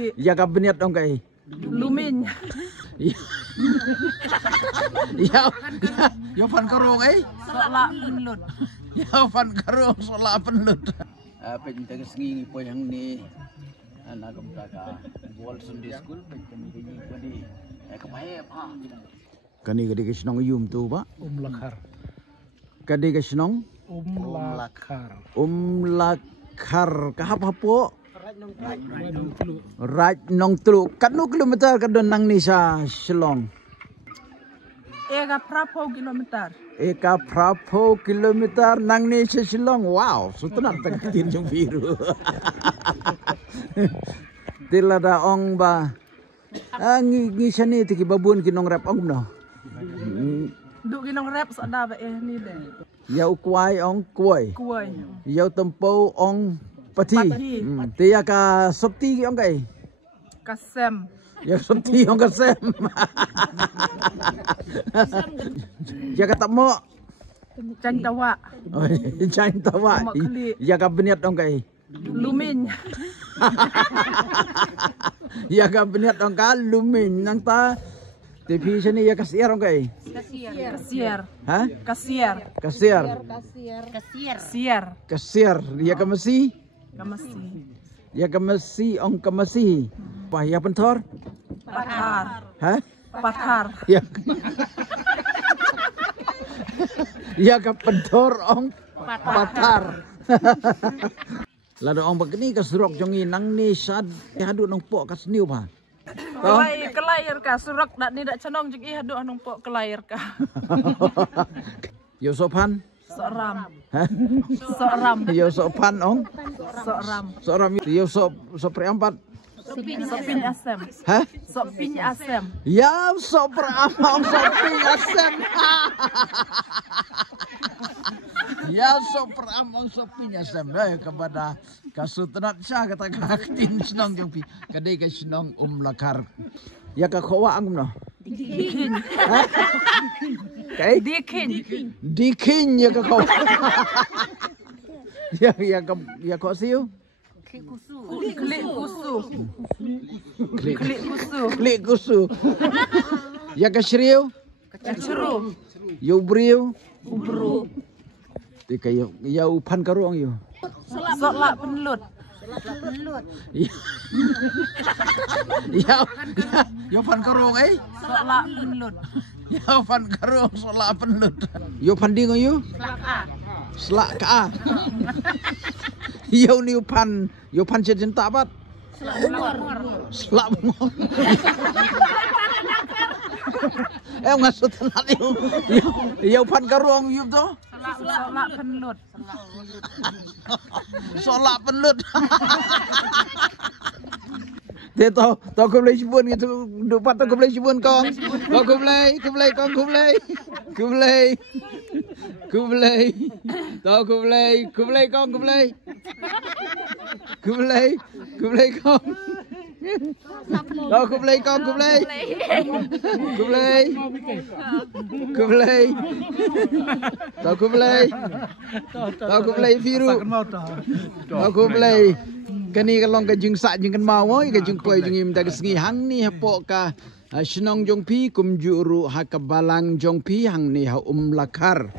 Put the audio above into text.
Ya kabinet dong kai. Lumin. Ya fan karong ai. Sola penlut. Ya fan karong sola penlut. Penting sengi po yang ni anak kumtaka Wall Sunday School penting ni kemaya pa. Kani gadi kesnong yum tu ba? Lakar. Kadi kesnong? Lakar. Lakar kahap po? Raj nong telu. Kanu kilometer kadon nang ni sa Shillong? Eka prapo kilometer. Eka prapo kilometer nang ni sa Shillong. Wow, sutunan tagatin yung biru. Tilada ong ba? Ngi sani tiki babun kinong rap ong no. Du ginong rap sa da ba ni de. Yau kuai ong kuai. Kuai. Yau tempo ong pati. Tiya ka sopti ong kai. Kasem. Ya sopti ong kasem. Ya ka tamo. Cang tawa. Oh, cang tawa. Ya ka beniat ong kai. Lumin. Ya ka beniat ong ka lumin nang ta. TV sini ya kasier ong kai. Kasier. Hah? Kasier. Kasier. Kasier. Kasier. Ya ka mesi. Kamasi. Ya ka mesi ong ka mesi. Wah, ya pentor. Patar. Hah? Patar. Ya. Ya ka pentor ong patar. Lado ong begini ka surok jongi nang ni sad hadu nang pok ka seniu pa. Kelayar ka surak dak ni dak cenong jeng ih adu anong pok kelayar ka. Yo sopan. Soram. Hah? Soram. Yo sopan ong. Soram. Soram yo sopre ampat. Sopin asem. Hah? Sopin asem. Ya sopre among sopin asem. Ya sopre among sopin asem. Kepada kasutenat siya kata kaktin senong jong pi. Kadai ka senong lakar. Ya ka kowa ang no. Dikin. Kay Dikin. Dikin ya ka kowa. Ya ko siyo. Klik kusu. Klik kusu. Ya ka shriyo. Kacuru. Yo brio. Ubru. Tika ya upan karuang yo. Sola penlut. Ya pan karuang ai. Sola penlut. Ya pan karuang sola penlut. Yo panding yo. Selak ka. Yo ni upan cinta apa? Selak mor. Ngasut tenan yo. Yo pan karuang yo to. Sola penlut. Sola penlut. Thế tao không lấy buồn cái đồ bắt tao không lấy buồn con không lấy con không lấy tao không lấy con không lấy con tao không lấy con không lấy tao không lấy virus tao không lấy kani kalong ka jing sa jing kan mawoi ka jing koi jing im dag sengi hang ni hapo ka shnong jong pi kum juru ha ka balang jong pi hang ni ha lakar